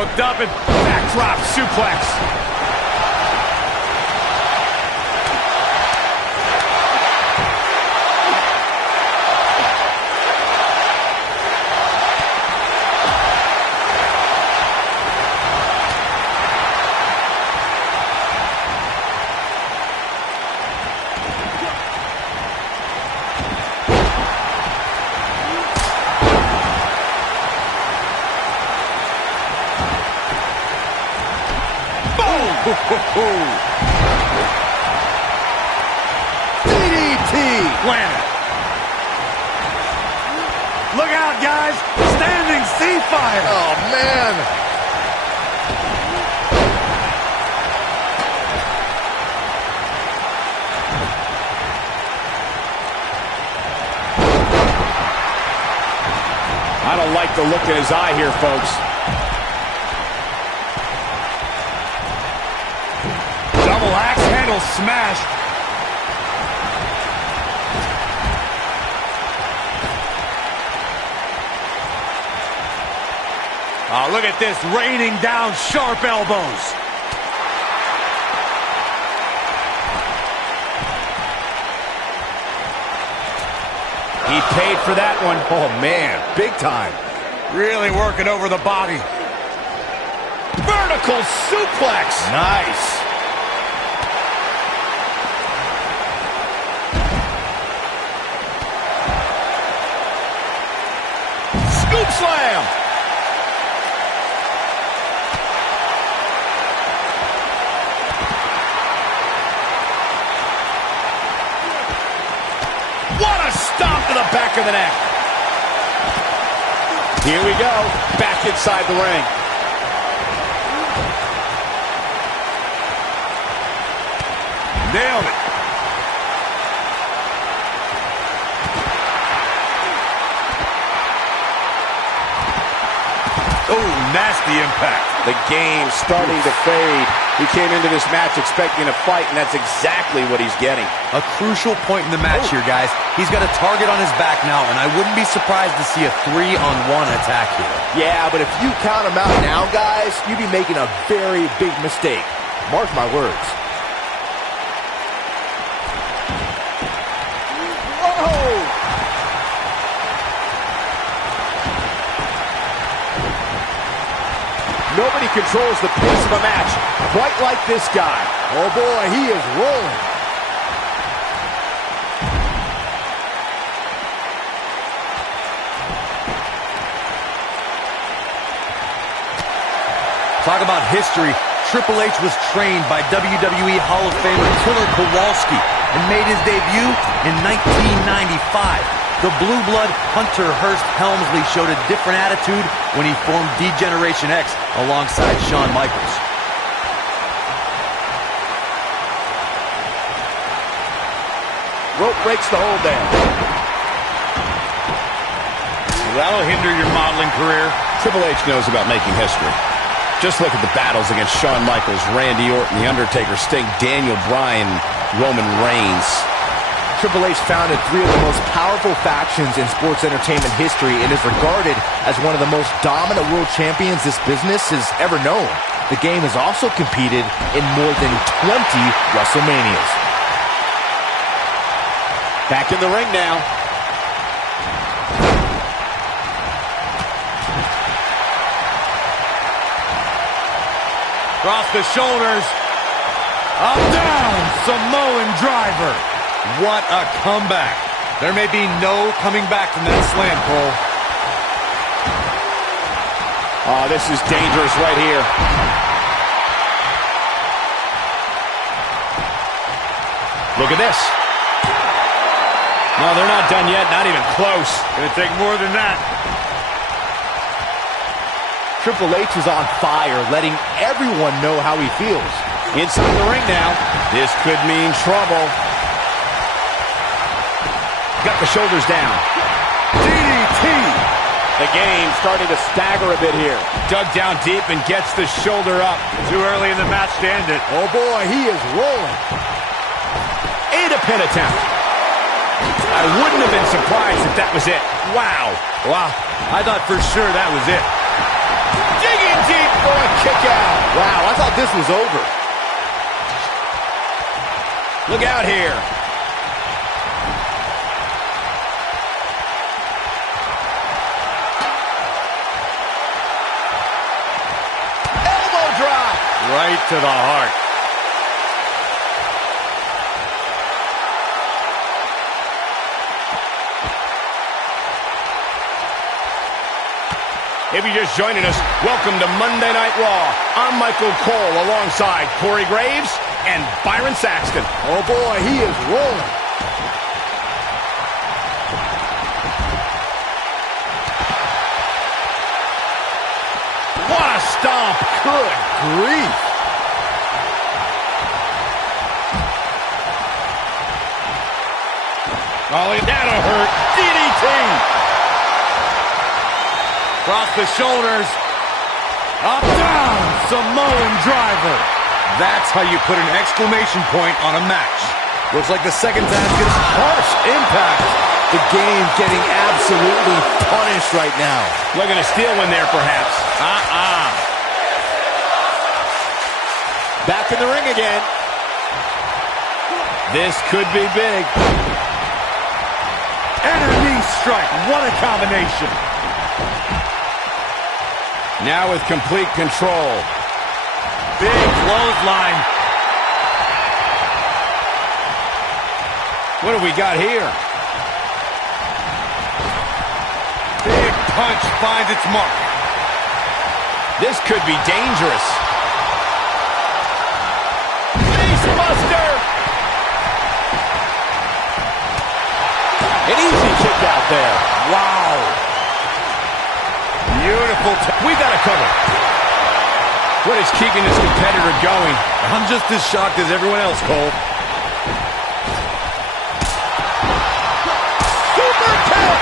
Hooked up and backdrop suplex. DDT! Planet. Look out, guys. Standing sea fire. Oh, man. I don't like the look in his eye here, folks. Double axe handle smash. Oh, look at this, raining down sharp elbows. He paid for that one. Oh, man. Big time. Really working over the body. Vertical suplex. Nice. Scoop slam. What a stomp to the back of the neck. Here we go. Back inside the ring. Nailed it. Oh, nasty impact. The game's starting to fade. He came into this match expecting a fight, and that's exactly what he's getting. A crucial point in the match here, guys. He's got a target on his back now, and I wouldn't be surprised to see a 3-on-1 attack here. Yeah, but if you count him out now, guys, you'd be making a very big mistake. Mark my words. Whoa! Nobody controls the pace of a match quite like this guy. Oh, boy, he is rolling. Talk about history. Triple H was trained by WWE Hall of Famer Killer Kowalski and made his debut in 1995. The Blue Blood Hunter Hearst Helmsley showed a different attitude when he formed D-Generation X alongside Shawn Michaels. Rope breaks the hold there. That'll hinder your modeling career. Triple H knows about making history. Just look at the battles against Shawn Michaels, Randy Orton, The Undertaker, Sting, Daniel Bryan, Roman Reigns. Triple H founded three of the most powerful factions in sports entertainment history and is regarded as one of the most dominant world champions this business has ever known. The game has also competed in more than 20 WrestleManias. Back in the ring now. Across the shoulders. Up, down. Samoan driver. What a comeback. There may be no coming back from that slam, Cole. Oh, this is dangerous right here. Look at this. No, they're not done yet. Not even close. Gonna take more than that. Triple H is on fire, letting everyone know how he feels. Inside the ring now. This could mean trouble. Got the shoulders down. DDT. The game starting to stagger a bit here. Dug down deep and gets the shoulder up. Too early in the match to end it. Oh boy, he is rolling. And a pin attempt. I wouldn't have been surprised if that was it. Wow. Wow. I thought for sure that was it. Digging deep for a kick out. Wow, I thought this was over. Look out here. Elbow drop. Right to the heart. If you're just joining us, welcome to Monday Night Raw. I'm Michael Cole alongside Corey Graves and Byron Saxton. Oh boy, he is rolling. What a stomp. Good grief. Oh, that'll hurt. DDT. Across the shoulders. Up, down. Samoan driver. That's how you put an exclamation point on a match. Looks like the second time gets harsh impact. The game getting absolutely punished right now. Looking to steal one there, perhaps. Back in the ring again. This could be big. And a knee strike. What a combination. Now with complete control. Big clothesline. What do we got here? Big punch finds its mark. This could be dangerous. Face buster. An easy kick out there. Wow. Beautiful. We got a cover. What is keeping this competitor going? I'm just as shocked as everyone else, Cole. Super kick.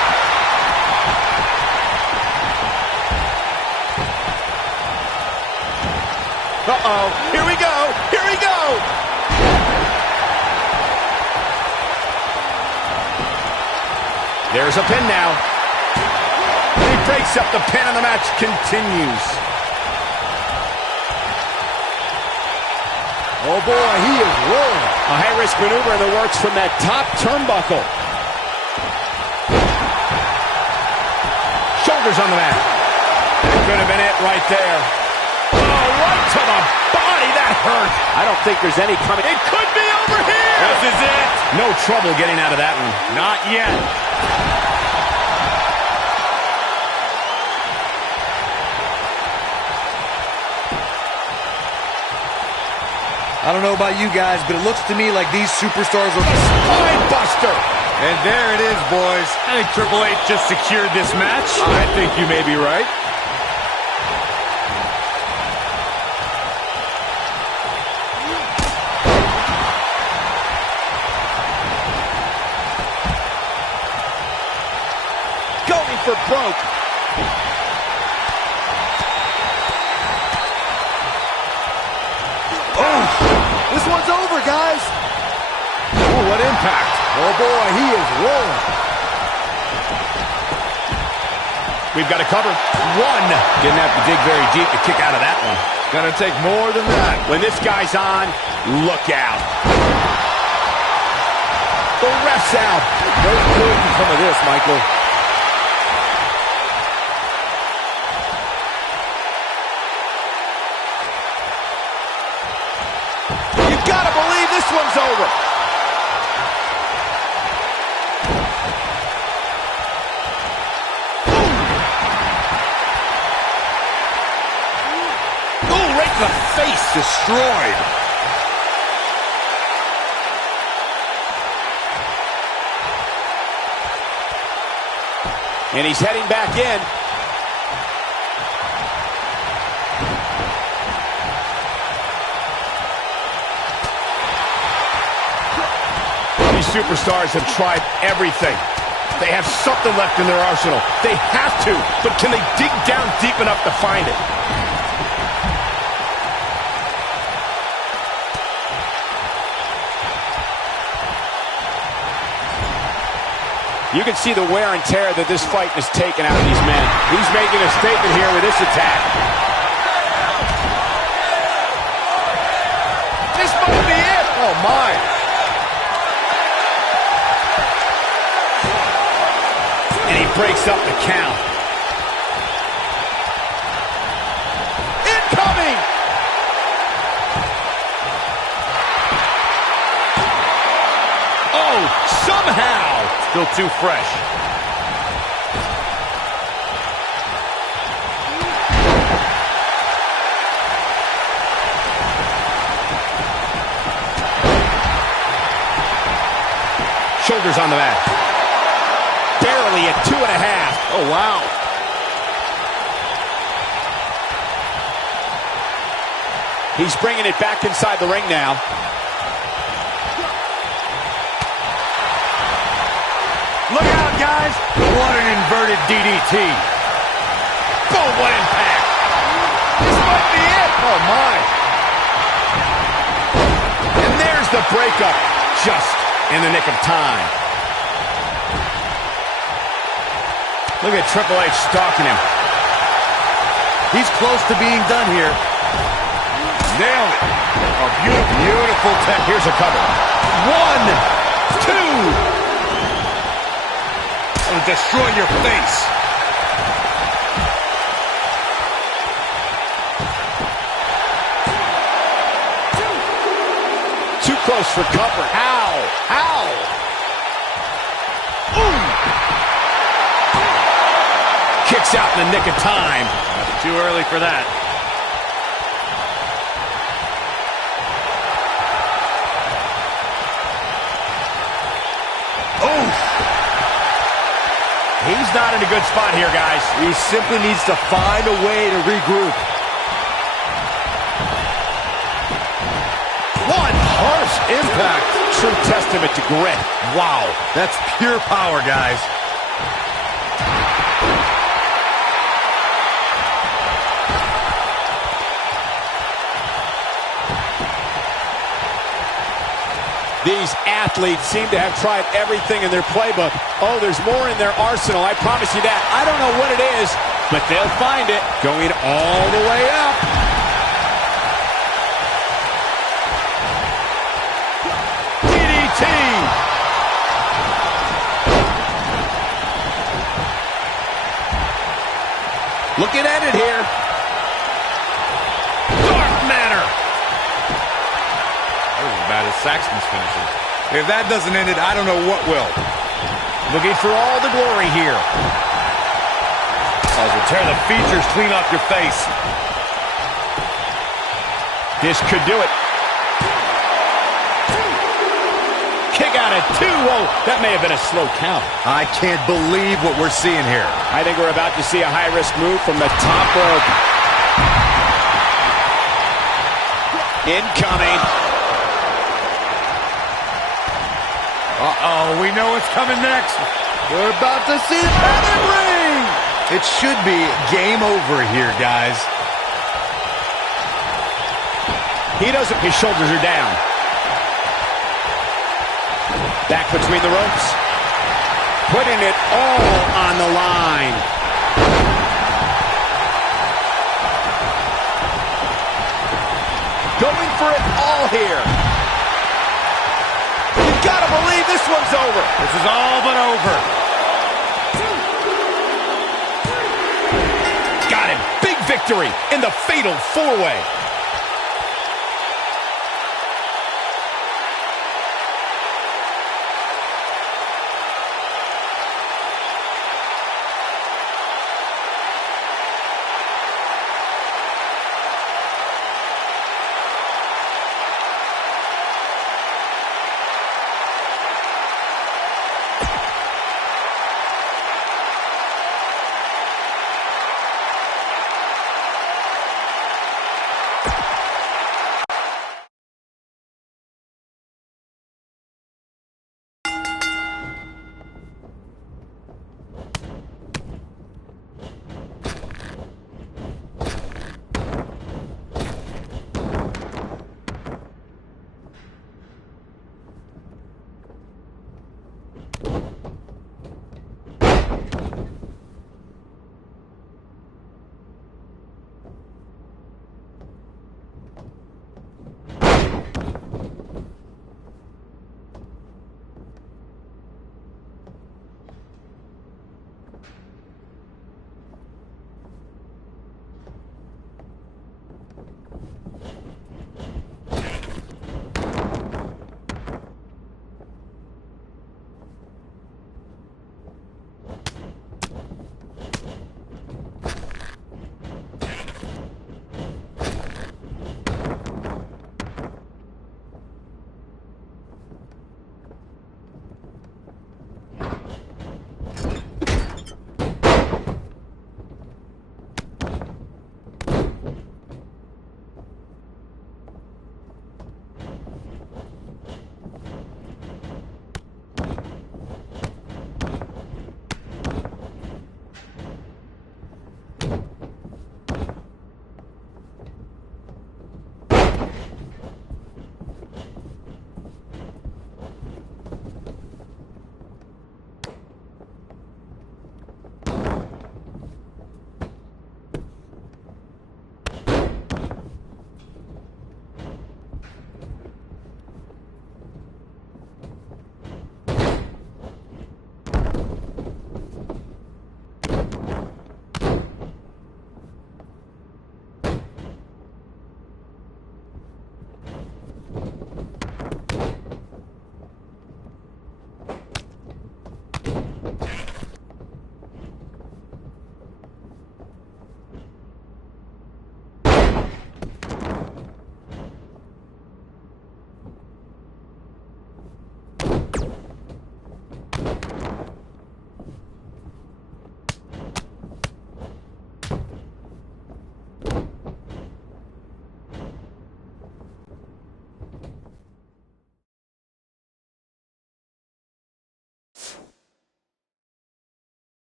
Uh-oh. Here we go. Here we go. There's a pin now. He breaks up the pin and the match continues. Oh boy, he is rolling. A high-risk maneuver in the works from that top turnbuckle. Shoulders on the mat. That could have been it right there. Oh, right to the body. That hurt. I don't think there's any coming. It could be over here. This is it. No trouble getting out of that one. Not yet. I don't know about you guys, but it looks to me like these superstars are... Spine buster. And there it is, boys. I think Triple H just secured this match. I think you may be right. Going for broke. This one's over, guys. Oh, what impact. Oh boy, he is rolling. We've got a cover. One. Didn't have to dig very deep to kick out of that one. Gonna take more than that. When this guy's on, look out. The ref's out. No good can come of this, Michael. You gotta believe this one's over. Ooh, right to the face. destroyed. And he's heading back in. These superstars have tried everything. They have something left in their arsenal. They have to, but can they dig down deep enough to find it? You can see the wear and tear that this fight has taken out of these men. He's making a statement here with this attack. my. And he breaks up the count. Incoming! Oh, somehow. Still too fresh. Shoulders on the mat. Barely at 2.5. Oh, wow. He's bringing it back inside the ring now. Look out, guys. What an inverted DDT. Boom, what impact. This might be it. Oh, my. And there's the breakup. Just in the nick of time. Look at Triple H stalking him. He's close to being done here. Nailed it. A beautiful tech. Here's a cover. 1, 2. It'll destroy your face. Too close for cover. How? Ooh. Kicks out in the nick of time. Too early for that. He's not in a good spot here, guys. He simply needs to find a way to regroup. One harsh impact. True testament to grit. Wow, that's pure power, guys. These athletes seem to have tried everything in their playbook. Oh, there's more in their arsenal, I promise you that. I don't know what it is, but they'll find it. Going all the way up. DDT! Looking at it here. Dark matter. Bad as Saxton's finishing. If that doesn't end it, I don't know what will. Looking for all the glory here. Oh, will tear the features clean off your face. This could do it. Kick out at 2. Whoa, that may have been a slow count. I can't believe what we're seeing here. I think we're about to see a high-risk move from the top rope. Incoming. Uh-oh, we know what's coming next. We're about to see the panic ring. It should be game over here, guys. He doesn't. His shoulders are down. Back between the ropes. Putting it all on the line. Going for it all here. You gotta believe this one's over. This is all but over. Got him. Big victory in the fatal 4-way.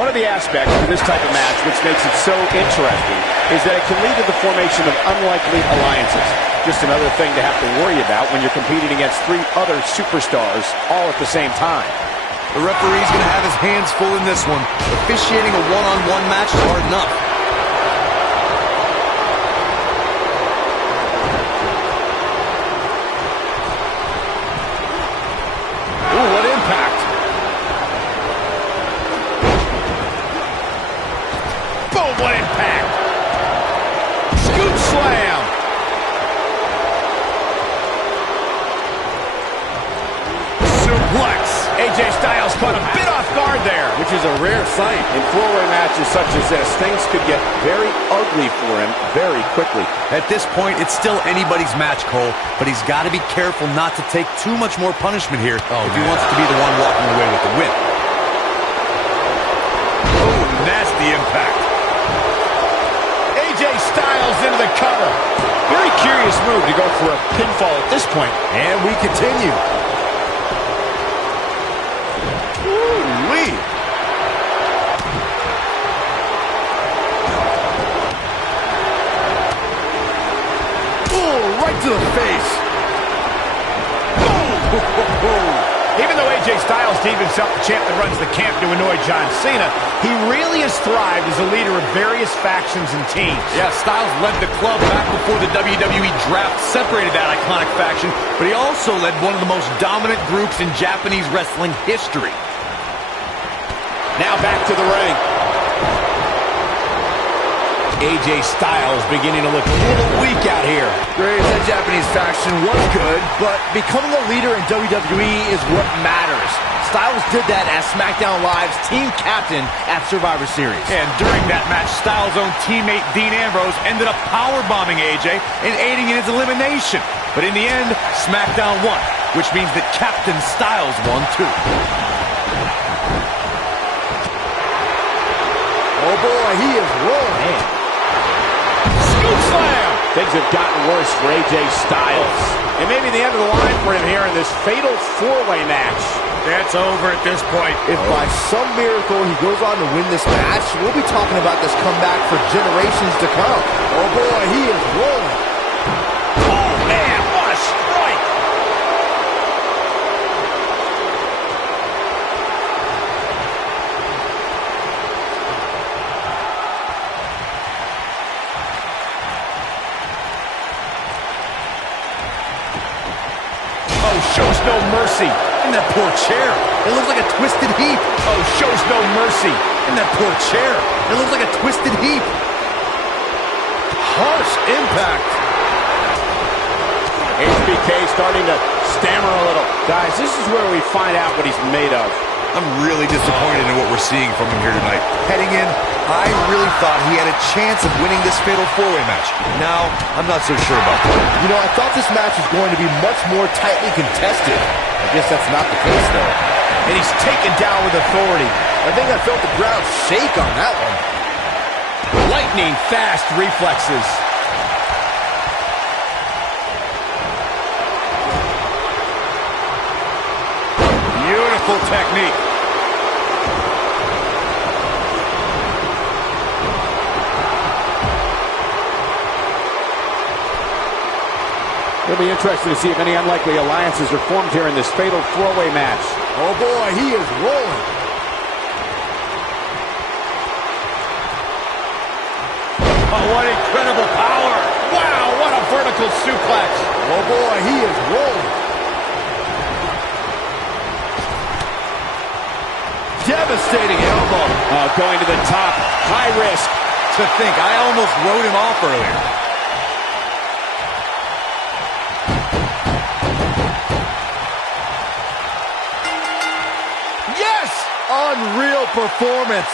One of the aspects of this type of match which makes it so interesting is that it can lead to the formation of unlikely alliances. Just another thing to have to worry about when you're competing against 3 other superstars all at the same time. The referee's going to have his hands full in this one. Officiating a one-on-one match is hard enough. Ooh, what impact! Boom, what impact! Scoop slam! Suplex! AJ Styles caught a bit off guard there, which is a rare sight. In 4-way matches such as this, things could get very ugly for him very quickly. At this point, it's still anybody's match, Cole, but he's got to be careful not to take too much more punishment here if he wants to be the one walking away with the win. Oh, nasty impact. AJ Styles into the cover. Very curious move to go for a pinfall at this point. And we continue. Ooh-wee. Ooh, right to the face. Even though AJ Styles deemed himself the champ that runs the camp to annoy John Cena, he really has thrived as a leader of various factions and teams. Yeah, Styles led the club back before the WWE draft separated that iconic faction, but he also led one of the most dominant groups in Japanese wrestling history. Now back to the ring. AJ Styles beginning to look a little weak out here. Graves, that Japanese faction was good, but becoming a leader in WWE is what matters. Styles did that as SmackDown Live's team captain at Survivor Series. And during that match, Styles' own teammate Dean Ambrose ended up powerbombing AJ and aiding in his elimination. But in the end, SmackDown won, which means that Captain Styles won too. Oh boy, he is rolling. Scoop slam! Things have gotten worse for AJ Styles. It may be the end of the line for him here in this fatal 4-way match. That's over at this point. If by some miracle he goes on to win this match, we'll be talking about this comeback for generations to come. Oh boy, he is rolling. Oh man, what a strike! Oh, shows no mercy. And that poor chair. It looks like a twisted heap. Oh, shows no mercy. And that poor chair. It looks like a twisted heap. Harsh impact. HBK starting to stammer a little. Guys, this is where we find out what he's made of. I'm really disappointed in what we're seeing from him here tonight. Heading in, I really thought he had a chance of winning this fatal 4-way match. Now, I'm not so sure about that. You know, I thought this match was going to be much more tightly contested. I guess that's not the case, though. And he's taken down with authority. I think I felt the ground shake on that one. Lightning lightning fast reflexes. Beautiful technique. It'll be interesting to see if any unlikely alliances are formed here in this fatal four-way match. Oh boy, he is rolling. Oh, what incredible power. Wow, what a vertical suplex. Oh boy, he is rolling. Devastating elbow. Going to the top, high risk. To think, I almost wrote him off earlier. Yes! Unreal performance.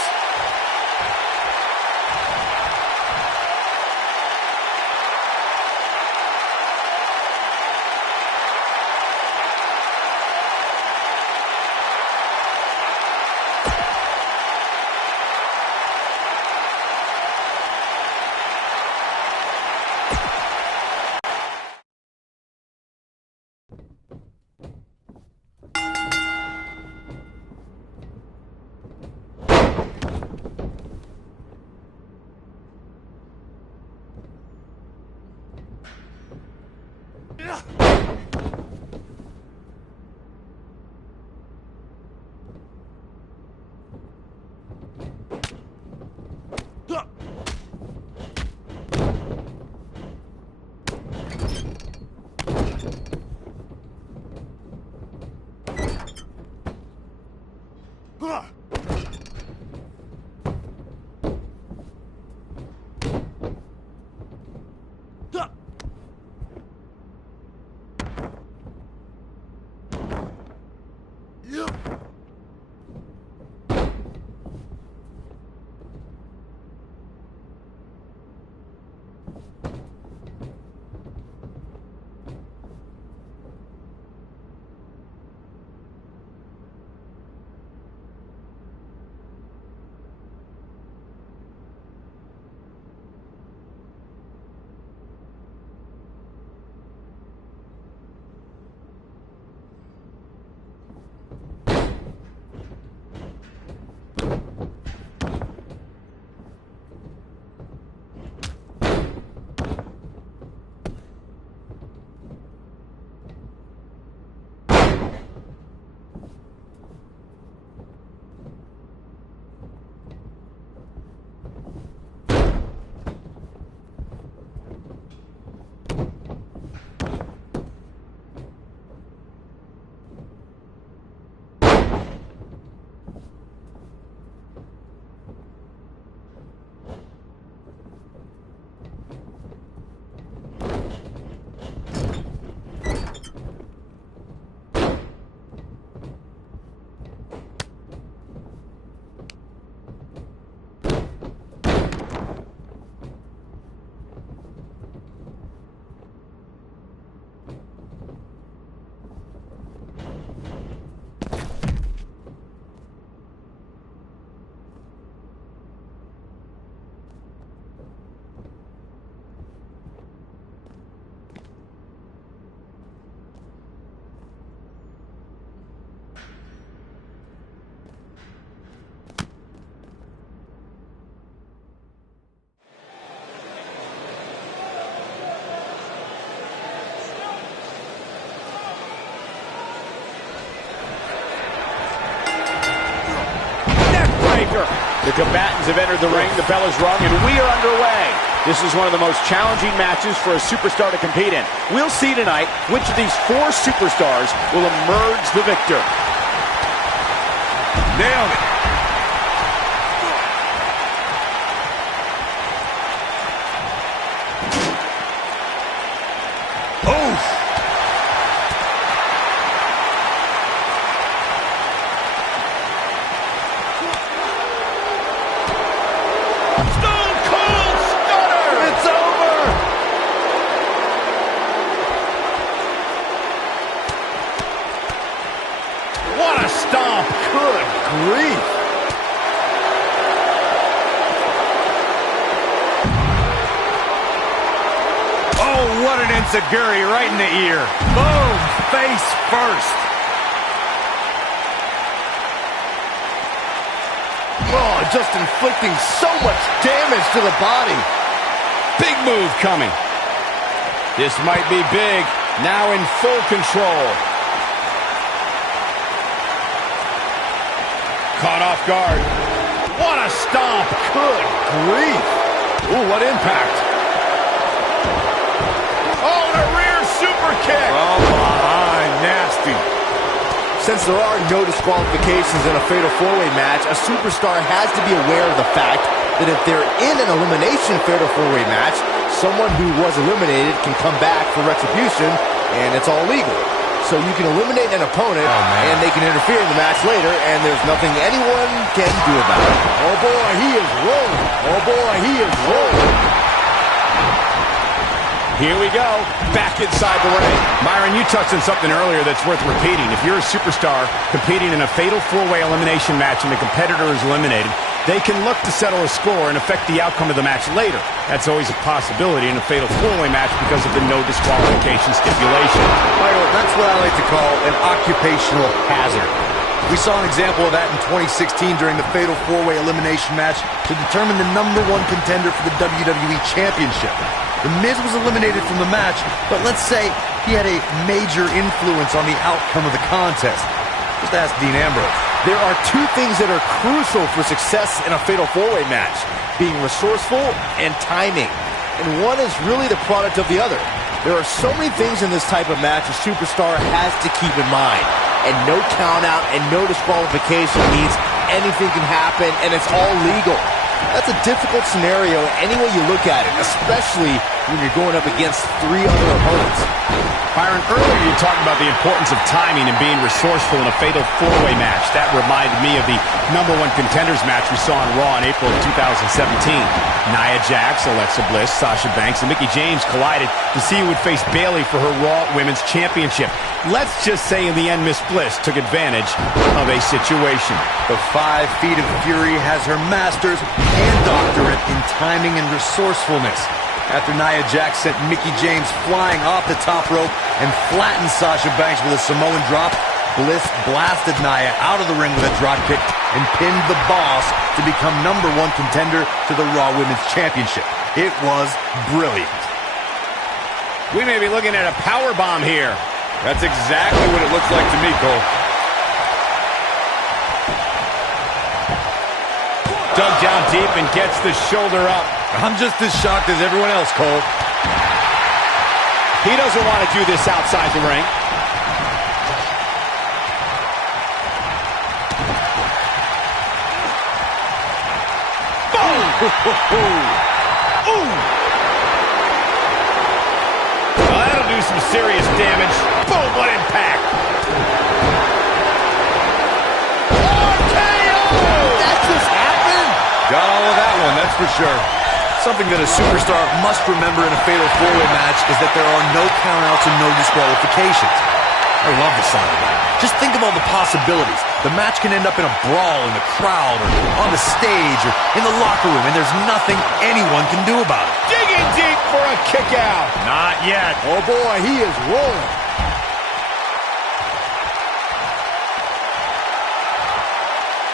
The combatants have entered the ring, the bell is rung, and we are underway. This is one of the most challenging matches for a superstar to compete in. We'll see tonight which of these four superstars will emerge the victor. Nailed it. What a stomp. Good grief. What an enziguri right in the ear. Boom, face first. Oh, just inflicting so much damage to the body. Big move coming. This might be big. Now in full control. Caught off guard. What a stomp. Good grief. Ooh, what impact. Oh, the rear super kick. Oh, my, nasty. Since there are no disqualifications in a fatal four-way match, a superstar has to be aware of the fact that if they're in an elimination fatal four-way match, someone who was eliminated can come back for retribution, and it's all legal. So you can eliminate an opponent, and they can interfere in the match later, and there's nothing anyone can do about it. Oh boy, he is rolling. Oh boy, he is rolling. Here we go, back inside the ring. Myron, you touched on something earlier that's worth repeating. If you're a superstar competing in a fatal four-way elimination match and the competitor is eliminated, they can look to settle a score and affect the outcome of the match later. That's always a possibility in a fatal four-way match because of the no disqualification stipulation. Michael, that's what I like to call an occupational hazard. We saw an example of that in 2016 during the fatal four-way elimination match to determine the #1 contender for the WWE Championship. The Miz was eliminated from the match, but let's say he had a major influence on the outcome of the contest. Just ask Dean Ambrose. There are two things that are crucial for success in a fatal four-way match: being resourceful and timing. And one is really the product of the other. There are so many things in this type of match a superstar has to keep in mind. And no count-out and no disqualification means anything can happen, and it's all legal. That's a difficult scenario any way you look at it, especially when you're going up against 3 other opponents. Byron, earlier you talked about the importance of timing and being resourceful in a fatal four-way match. That reminded me of the #1 contenders match we saw on Raw in April of 2017. Nia Jax, Alexa Bliss, Sasha Banks, and Mickie James collided to see who would face Bayley for her Raw Women's Championship. Let's just say in the end, Miss Bliss took advantage of a situation. The 5 Feet of Fury has her master's and doctorate in timing and resourcefulness. After Nia Jax sent Mickie James flying off the top rope and flattened Sasha Banks with a Samoan drop, Bliss blasted Nia out of the ring with a dropkick and pinned the Boss to become #1 contender to the Raw Women's Championship. It was brilliant. We may be looking at a powerbomb here. That's exactly what it looks like to me, Cole. Dug down deep and gets the shoulder up. I'm just as shocked as everyone else, Cole. He doesn't want to do this outside the ring. Boom! Ooh! Well, that'll do some serious damage. Boom, what impact! Got all of that one, that's for sure. Something that a superstar must remember in a fatal four-way match is that there are no countouts and no disqualifications. I love the sound of that. Just think of all the possibilities. The match can end up in a brawl in the crowd or on the stage or in the locker room, and there's nothing anyone can do about it. Digging deep for a kick out. Not yet. Oh boy, he is rolling.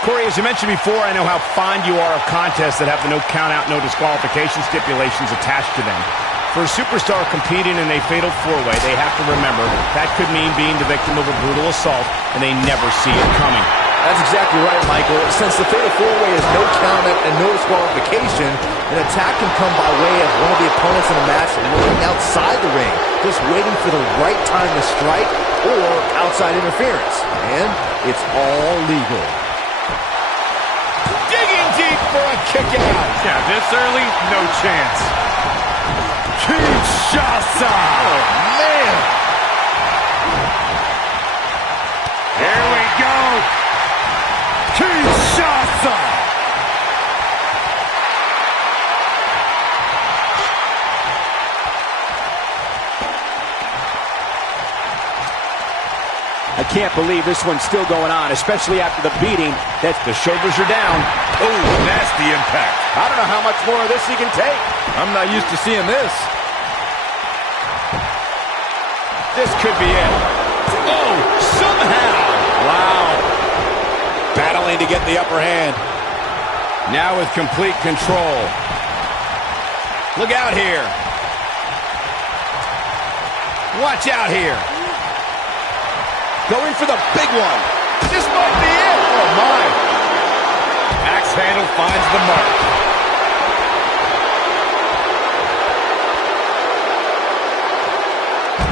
Corey, as you mentioned before, I know how fond you are of contests that have the no count-out, no disqualification stipulations attached to them. For a superstar competing in a fatal four-way, they have to remember that could mean being the victim of a brutal assault, and they never see it coming. That's exactly right, Michael. Since the fatal four-way is no count-out and no disqualification, an attack can come by way of one of the opponents in a match looking outside the ring, just waiting for the right time to strike or outside interference. And it's all legal. Digging deep for a kick out. Yeah, this early, no chance. Kinshasa! Oh, man! Here we go! Kinshasa! I can't believe this one's still going on, especially after the beating. That the shoulders are down. Oh, nasty impact. I don't know how much more of this he can take. I'm not used to seeing this. This could be it. Oh, somehow. Wow. Battling to get the upper hand. Now with complete control. Look out here. Watch out here. Going for the big one. This might be it. Oh, my. Axe handle finds the mark.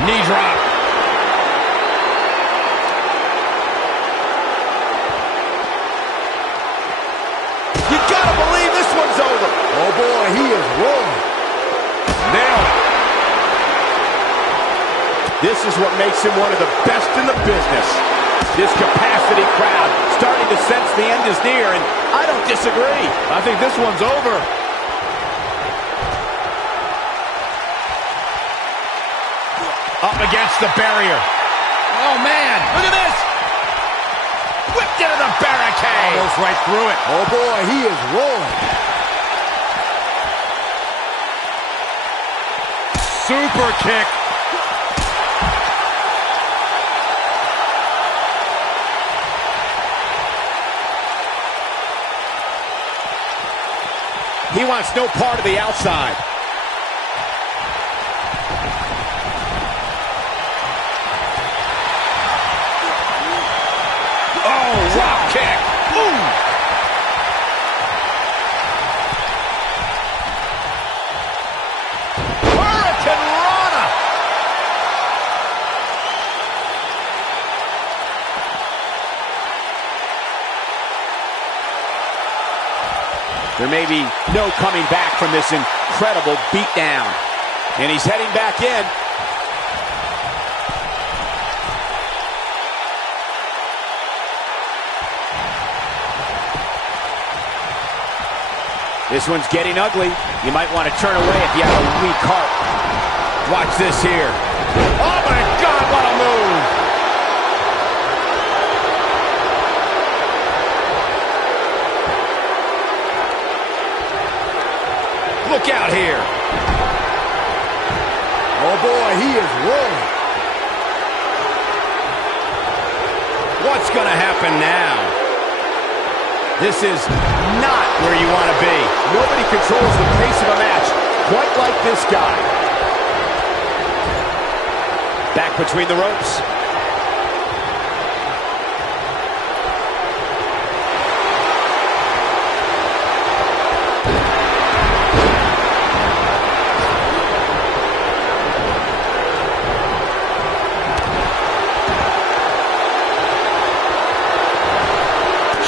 Knee drop. You gotta believe this one's over. Oh, boy, he is rolling. Nailed it. This is what makes him one of the best in the business. This capacity crowd starting to sense the end is near, and I don't disagree. I think this one's over. Up against the barrier. Oh, man. Look at this. Whipped into the barricade. Almost right through it. Oh, boy, he is rolling. Super kick. He wants no part of the outside. Oh, drop kick. Boom. Hurricane Rana. There may be no coming back from this incredible beatdown. And he's heading back in. This one's getting ugly. You might want to turn away if you have a weak heart. Watch this here. Oh my God, what a move! Look out here. Oh, boy, he is rolling. What's going to happen now? This is not where you want to be. Nobody controls the pace of a match quite like this guy. Back between the ropes.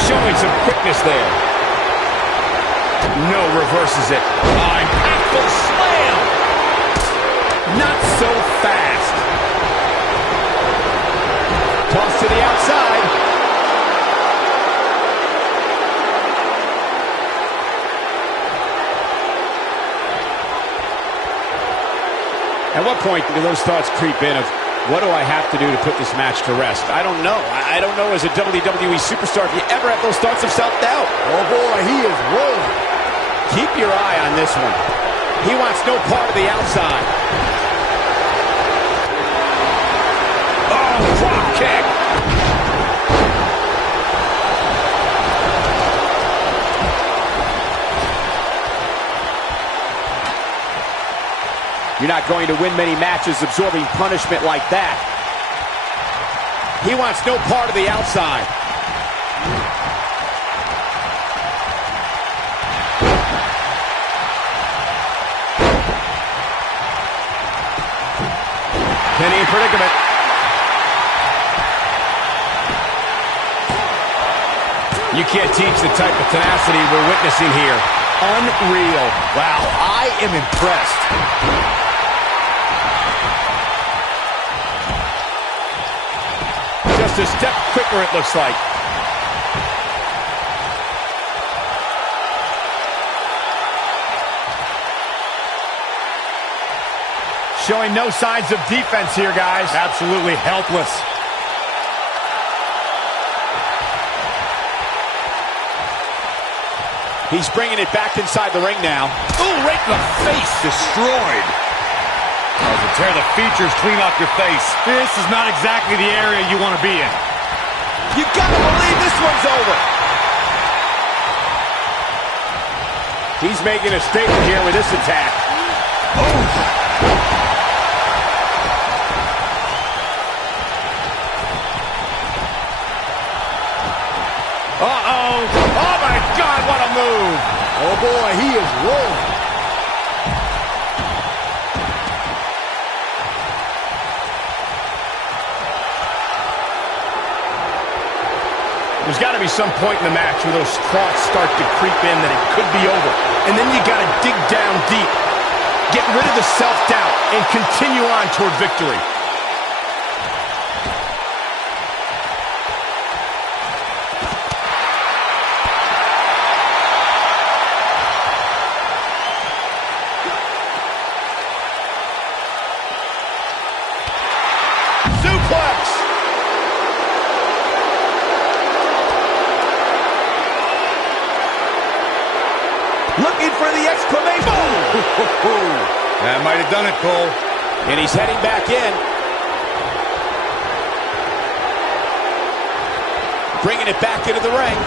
Showing some quickness there. No, reverses it. Oh, impactful slam. Not so fast. Toss to the outside. At what point do those thoughts creep in of, what do I have to do to put this match to rest? I don't know. I don't know as a WWE superstar if you ever have those thoughts of self-doubt. Oh, boy, he is rolling. Keep your eye on this one. He wants no part of the outside. Oh, drop kick. You're not going to win many matches absorbing punishment like that. He wants no part of the outside. Penny in predicament. You can't teach the type of tenacity we're witnessing here. Unreal. Wow, I am impressed. Just a step quicker, it looks like. Showing no signs of defense here, guys. Absolutely helpless. He's bringing it back inside the ring now. Ooh, right in the face. Destroyed. That was a tear the features clean off your face. This is not exactly the area you want to be in. You gotta believe this one's over. He's making a statement here with this attack. Uh-oh. Oh, my God, what a move. Oh, boy, he is rolling. There's got to be some point in the match where those thoughts start to creep in that it could be over. And then you got to dig down deep. Get rid of the self-doubt and continue on toward victory. Looking for the exclamation. That might have done it, Cole. And he's heading back in. Bringing it back into the ring.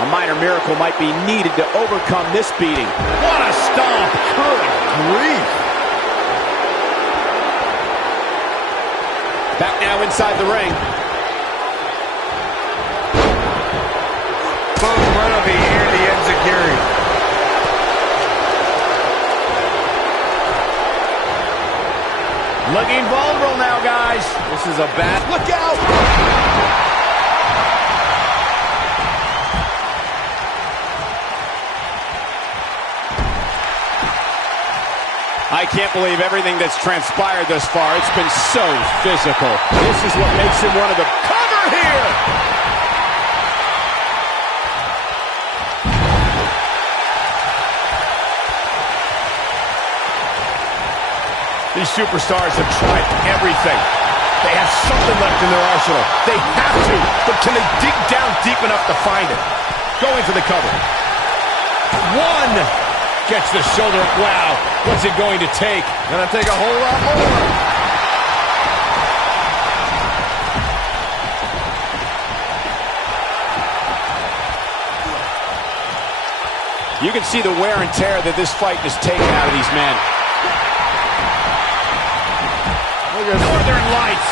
A minor miracle might be needed to overcome this beating. What a stomp. Good grief. Back now inside the ring. Boom, right over here, the enziguri. Looking vulnerable now, guys. This is a bad look out. I can't believe everything that's transpired thus far. It's been so physical. This is what makes him one of the... Cover here! These superstars have tried everything. They have something left in their arsenal. They have to, but can they dig down deep enough to find it? Going for the cover. One. Gets the shoulder up. Wow. What's it going to take? Gonna take a whole lot more. You can see the wear and tear that this fight has taken out of these men. Look at Northern Lights.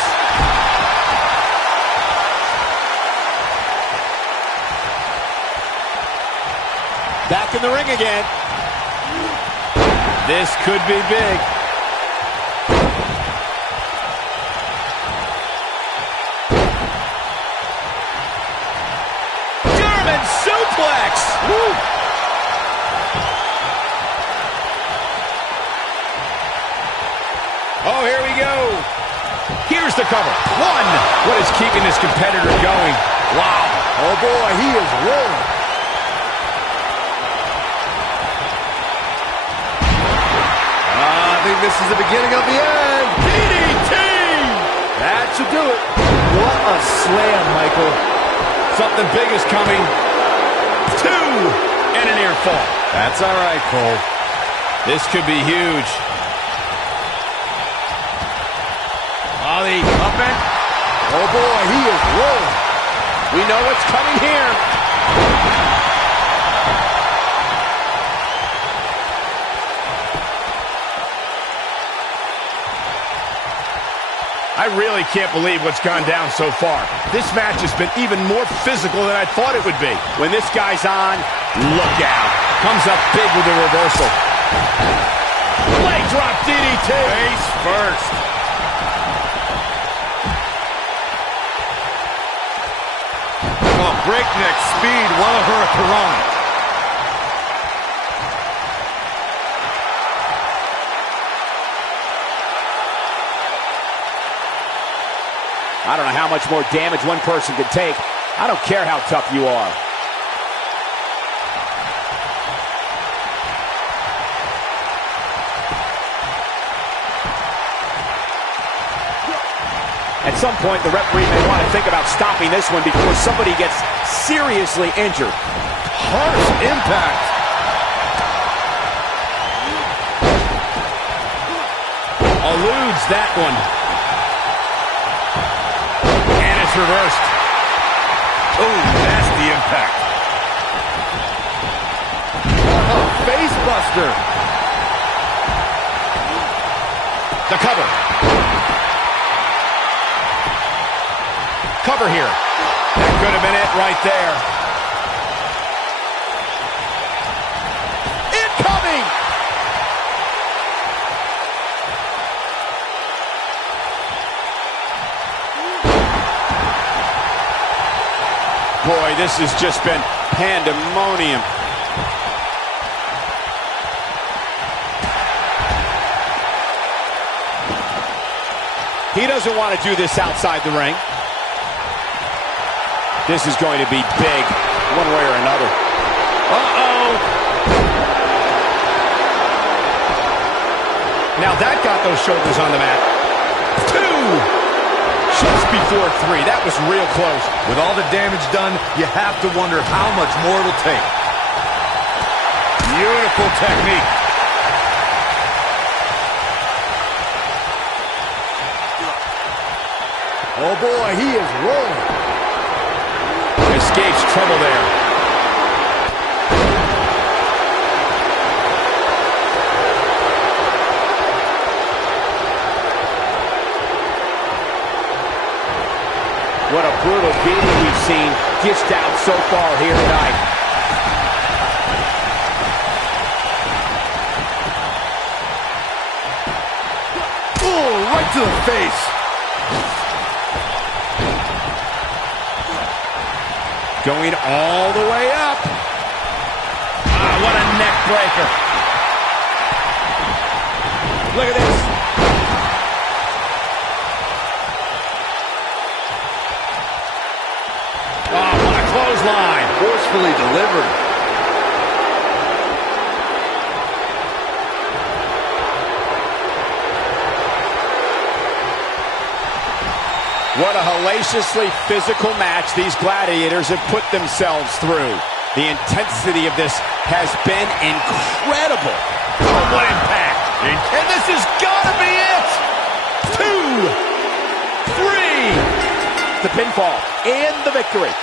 Back in the ring again. This could be big. German suplex! Woo! Oh, here we go. Here's the cover. One. What is keeping this competitor going? Wow. Oh, boy, he is rolling. I think this is the beginning of the end. DDT! That should do it. What a slam, Michael. Something big is coming. Two! And a near fall. That's all right, Cole. This could be huge. Oh, the up and... Oh, boy, he is rolling. We know what's coming here. I really can't believe what's gone down so far. This match has been even more physical than I thought it would be. When this guy's on, look out. Comes up big with a reversal. Leg drop DDT. Face first. Oh, breakneck speed, one of her piranha. I don't know how much more damage one person can take. I don't care how tough you are. At some point, the referee may want to think about stopping this one before somebody gets seriously injured. Harsh impact. Eludes that one. And it's reversed. Oh, nasty impact. Oh, face buster. The cover. Cover here. That could have been it right there. Incoming. Boy, this has just been pandemonium. He doesn't want to do this outside the ring. This is going to be big, one way or another. Uh-oh. Now that got those shoulders on the mat. 2. Just before 3. That was real close. With all the damage done, you have to wonder how much more it'll take. Beautiful technique. Oh boy, he is rolling. Escapes trouble there. What a brutal beating we've seen dished out so far here tonight. Oh, right to the face. Going all the way up. Ah, what a neck breaker. Look at this. Oh, what a clothesline. Forcefully delivered. What a hellaciously physical match these gladiators have put themselves through. The intensity of this has been incredible. Oh, what impact. And this has got to be it. 2, 3. The pinfall and the victory.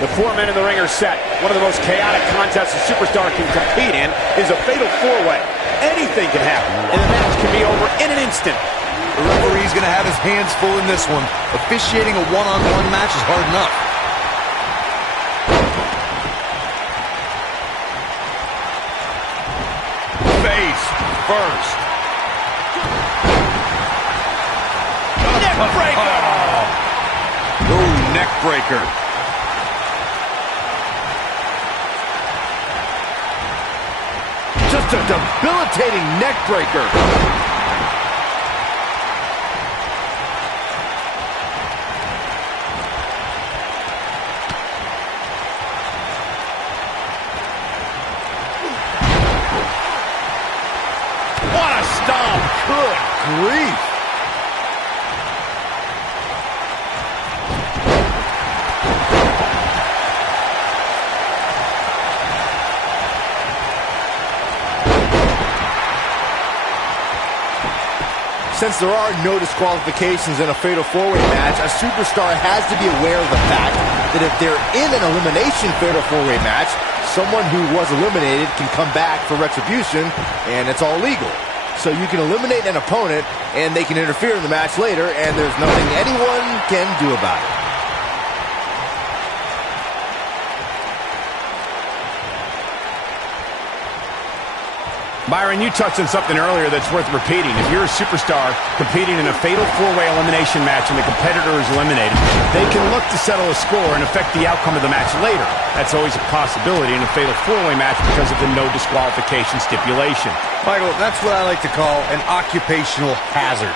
The 4 men in the ring are set. One of the most chaotic contests a superstar can compete in is a fatal 4-way. Anything can happen, and the match can be over in an instant. The referee's going to have his hands full in this one. Officiating a one-on-one match is hard enough. Face first. Neck breaker! Ooh, neck breaker. Just a debilitating neck breaker. What a stomp. Good grief. Since there are no disqualifications in a fatal 4-way match, a superstar has to be aware of the fact that if they're in an elimination fatal 4-way match, someone who was eliminated can come back for retribution, and it's all legal. So you can eliminate an opponent, and they can interfere in the match later, and there's nothing anyone can do about it. Byron, you touched on something earlier that's worth repeating. If you're a superstar competing in a fatal 4-way elimination match and the competitor is eliminated, they can look to settle a score and affect the outcome of the match later. That's always a possibility in a fatal 4-way match because of the no disqualification stipulation. Michael, that's what I like to call an occupational hazard.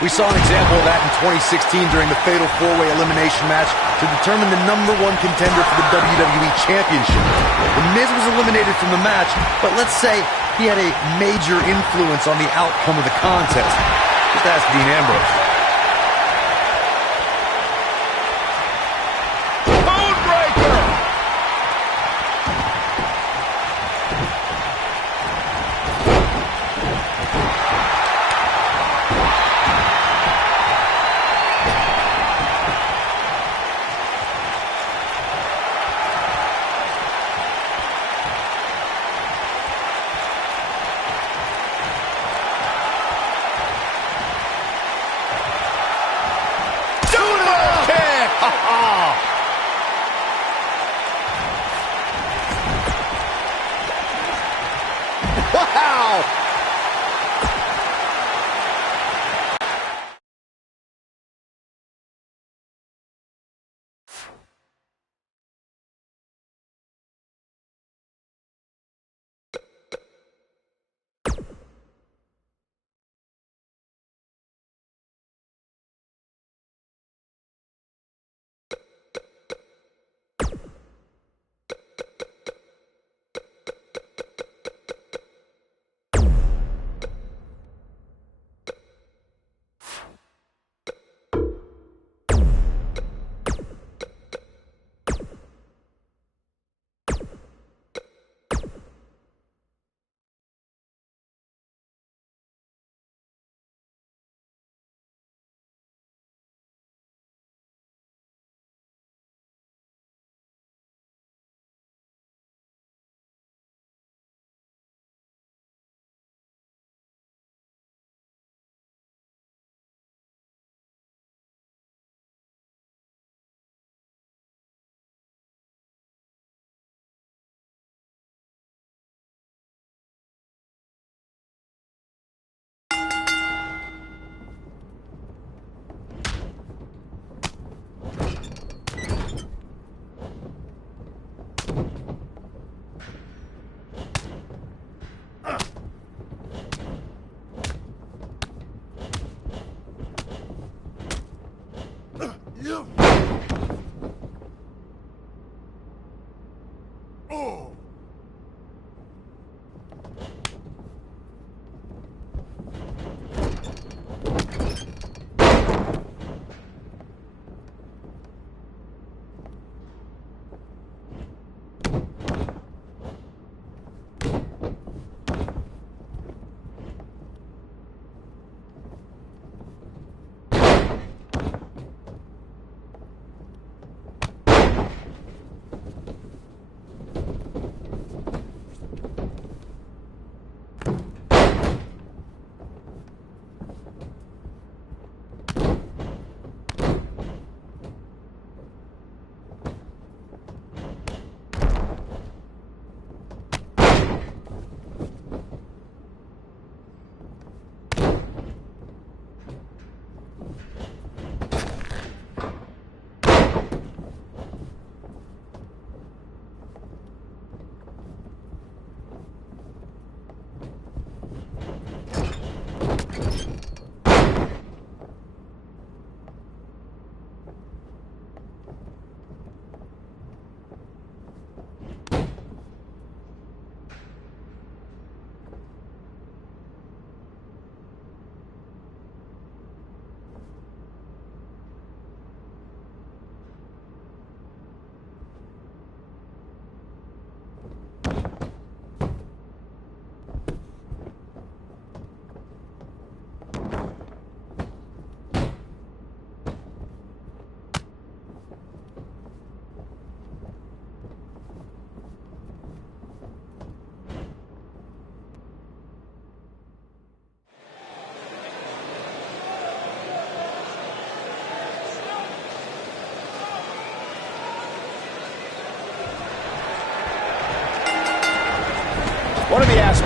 We saw an example of that in 2016 during the fatal 4-way elimination match to determine the #1 contender for the WWE Championship. The Miz was eliminated from the match, but let's say he had a major influence on the outcome of the contest. Just ask Dean Ambrose. Bonebreaker. Wow!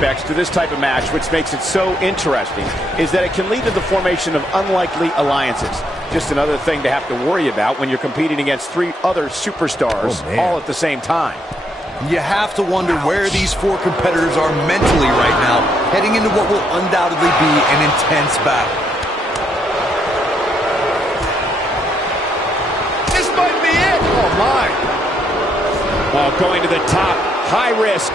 aspects to this type of match which makes it so interesting is that it can lead to the formation of unlikely alliances. Just another thing to have to worry about when you're competing against 3 other superstars all at the same time. You have to wonder where these 4 competitors are mentally right now, heading into what will undoubtedly be an intense battle. This might be it. Oh, my. Oh, going to the top. High risk.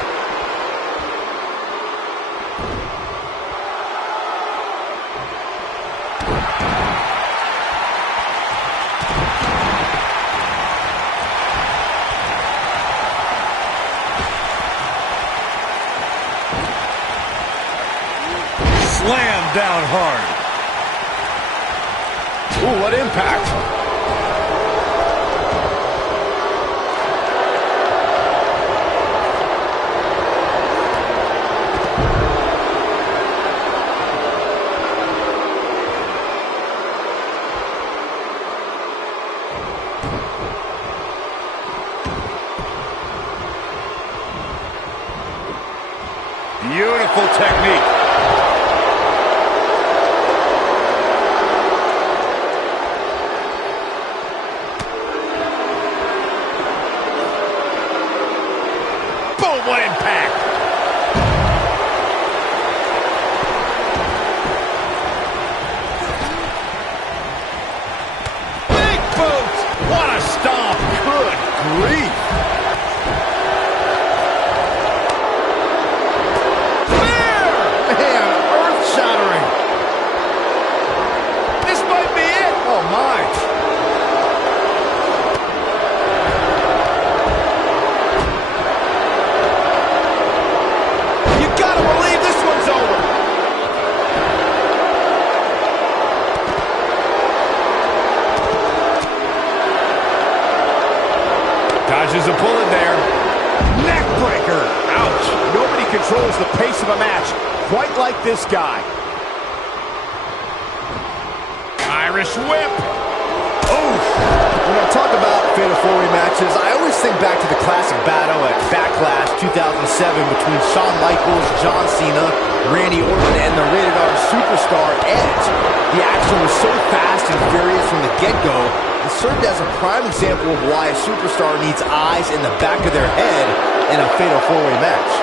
Slam down hard. Ooh, what impact. Beautiful technique. Boom, what impact. Big boot. What a stomp. Good grief. Dodges a bullet there. Neck breaker. Ouch. Nobody controls the pace of a match quite like this guy. Irish whip. Oof. When I talk about fatal 4-way matches, I always think back to the classic battle at Backlash 2007 between Shawn Michaels, John Cena, Randy Orton, and the Rated R superstar Edge. The action was so fast and furious from the get-go, it served as a prime example of why a superstar needs eyes in the back of their head in a fatal 4-way match.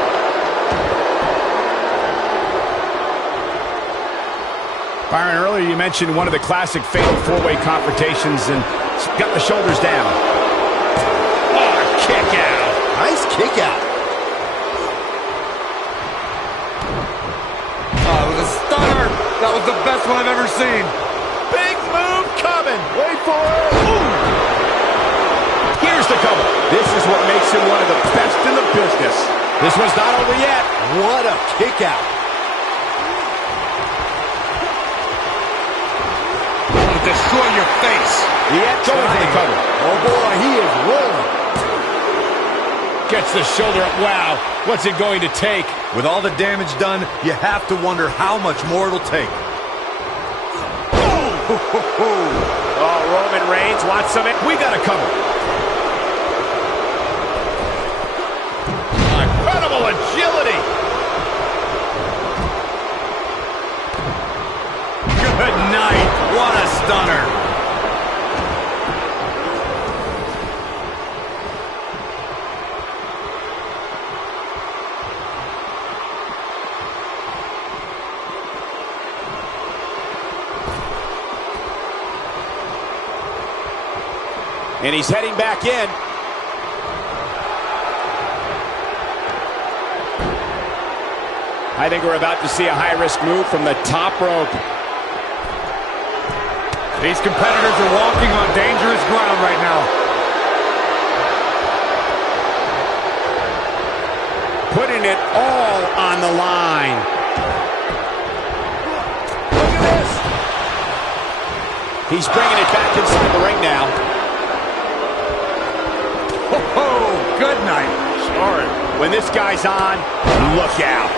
Byron, earlier you mentioned one of the classic fatal 4-way confrontations and got the shoulders down. Oh, kick out. Nice kick out. Oh, it was a stunner. That was the best one I've ever seen. Big move coming. Wait for it. Ooh. Here's the cover. This is what makes him one of the best in the business. This one's not over yet. What a kick out. Destroy your face. Going for the cover. Oh boy, he is rolling. Gets the shoulder up. Wow, what's it going to take? With all the damage done, you have to wonder how much more it'll take. Oh, Roman Reigns wants some. We got a cover. Incredible agility. Good night. What a stunner. And he's heading back in. I think we're about to see a high-risk move from the top rope. These competitors are walking on dangerous ground right now. Putting it all on the line. Look at this. He's bringing it back inside the ring now. Oh, good night. Sorry. When this guy's on, look out.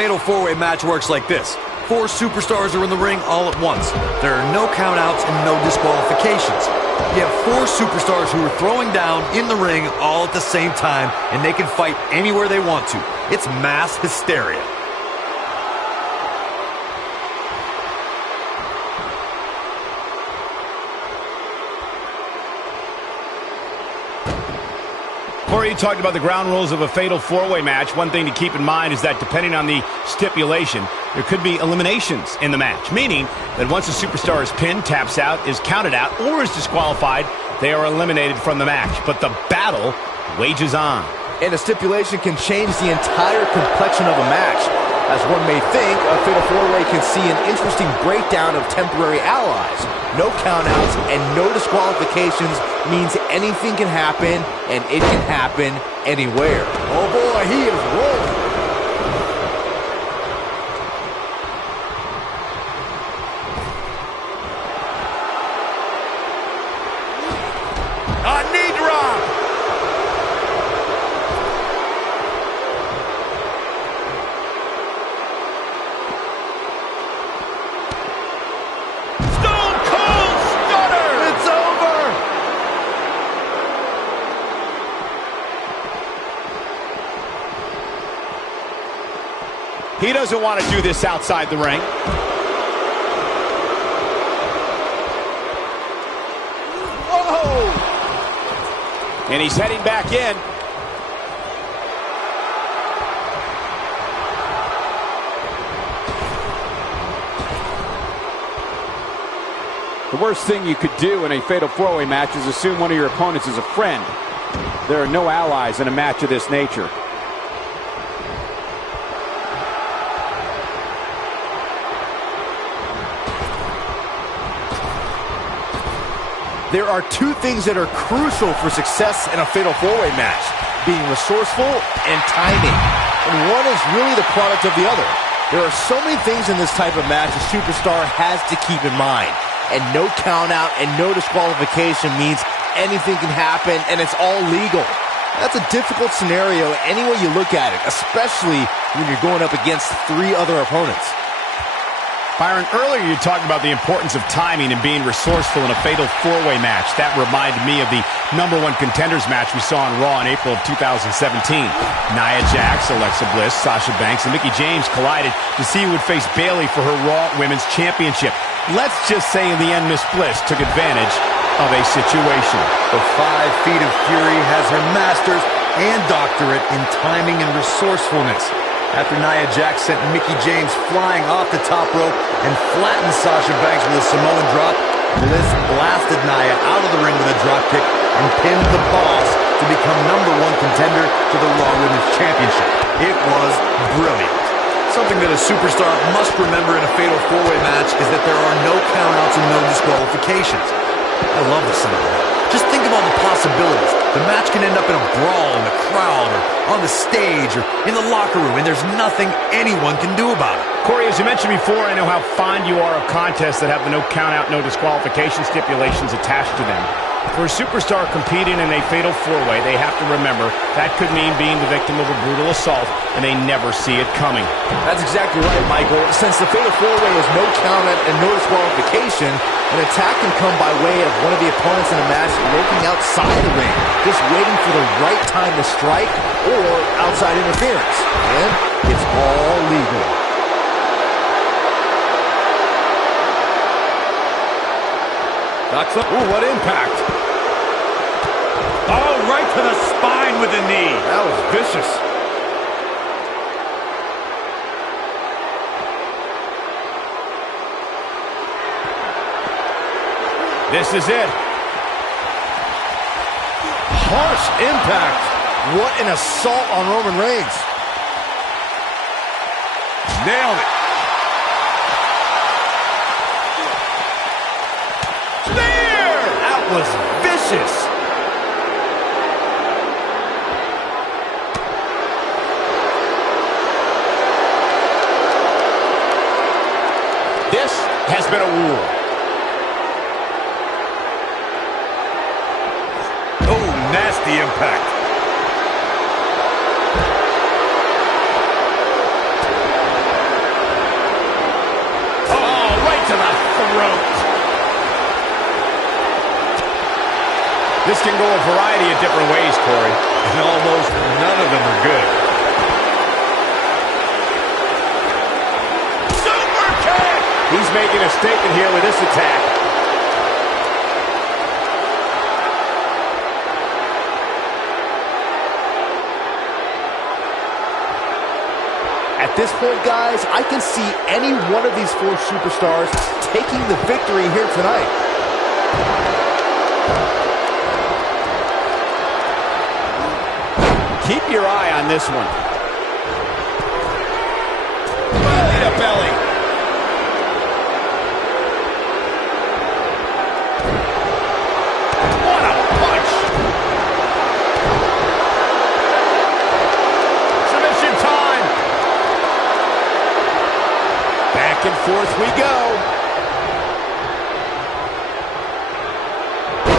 fatal four-way match works like this. 4 superstars are in the ring all at once. There are no countouts and no disqualifications. You have 4 superstars who are throwing down in the ring all at the same time, and they can fight anywhere they want to. It's mass hysteria. Corey, you talked about the ground rules of a fatal four-way match. One thing to keep in mind is that depending on the stipulation, there could be eliminations in the match, meaning that once a superstar is pinned, taps out, is counted out, or is disqualified, they are eliminated from the match. But the battle wages on. And a stipulation can change the entire complexion of a match. As one may think, a fatal four-way can see an interesting breakdown of temporary allies. No countouts and no disqualifications means anything can happen, and it can happen anywhere. Oh boy, he is rolling. A knee drop! He doesn't want to do this outside the ring. Whoa! And he's heading back in. The worst thing you could do in a fatal four-way match is assume one of your opponents is a friend. There are no allies in a match of this nature. There are 2 things that are crucial for success in a fatal four-way match: being resourceful and timing. And one is really the product of the other. There are so many things in this type of match a superstar has to keep in mind. And no countout and no disqualification means anything can happen, and it's all legal. That's a difficult scenario any way you look at it, especially when you're going up against 3 other opponents. Byron, earlier you talked about the importance of timing and being resourceful in a fatal four-way match. That reminded me of the #1 contenders match we saw on Raw in April of 2017. Nia Jax, Alexa Bliss, Sasha Banks, and Mickie James collided to see who would face Bayley for her Raw Women's Championship. Let's just say in the end, Miss Bliss took advantage of a situation. The 5 Feet of Fury has her master's and doctorate in timing and resourcefulness. After Nia Jax sent Mickie James flying off the top rope and flattened Sasha Banks with a Samoan drop, Bliss blasted Nia out of the ring with a dropkick and pinned the Boss to become #1 contender to the Raw Women's Championship. It was brilliant. Something that a superstar must remember in a fatal four-way match is that there are no countouts and no disqualifications. I love the sound of that. Just think of all the possibilities. The match can end up in a brawl in the crowd or on the stage or in the locker room, and there's nothing anyone can do about it. Corey, as you mentioned before, I know how fond you are of contests that have the no countout, no disqualification stipulations attached to them. For a superstar competing in a fatal four-way, they have to remember that could mean being the victim of a brutal assault, and they never see it coming. That's exactly right, Michael. Since the fatal four-way is no countout and no disqualification, an attack can come by way of one of the opponents in a match lurking outside the ring, just waiting for the right time to strike or outside interference. And it's all legal. Ooh, what impact. Oh, right to the spine with the knee. That was vicious. This is it. Harsh impact. What an assault on Roman Reigns. Nailed it. Was vicious. This has been a war. Oh, nasty impact. the ropes. This can go a variety of different ways, Corey. And almost none of them are good. Super kick! He's making a statement here with this attack. At this point, guys, I can see any one of these four superstars taking the victory here tonight. Keep your eye on this one. Belly to belly. What a punch! Submission time. Back and forth we go.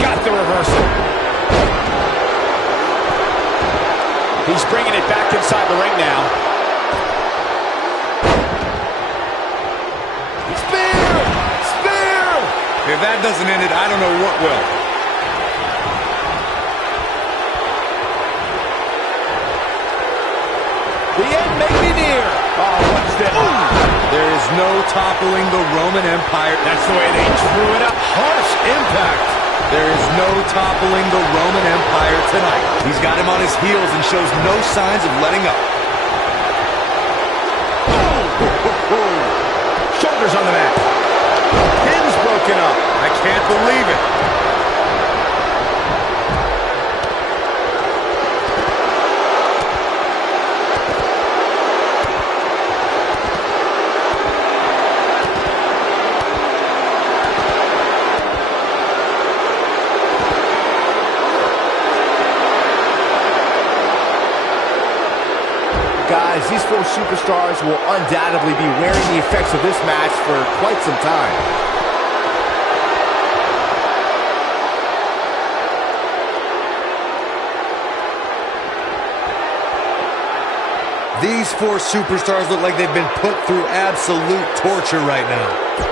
Got the reversal. He's bringing it back inside the ring now. Spear! Spear! If that doesn't end it, I don't know what will. The end may be near. Oh, what's this? There is no toppling the Roman Empire. That's the way they drew it up. Harsh impact. There is no toppling the Roman Empire tonight. He's got him on his heels and shows no signs of letting up. Shoulders on the mat. Pin's broken up. I can't believe it. Guys, these four superstars will undoubtedly be wearing the effects of this match for quite some time. These four superstars look like they've been put through absolute torture right now.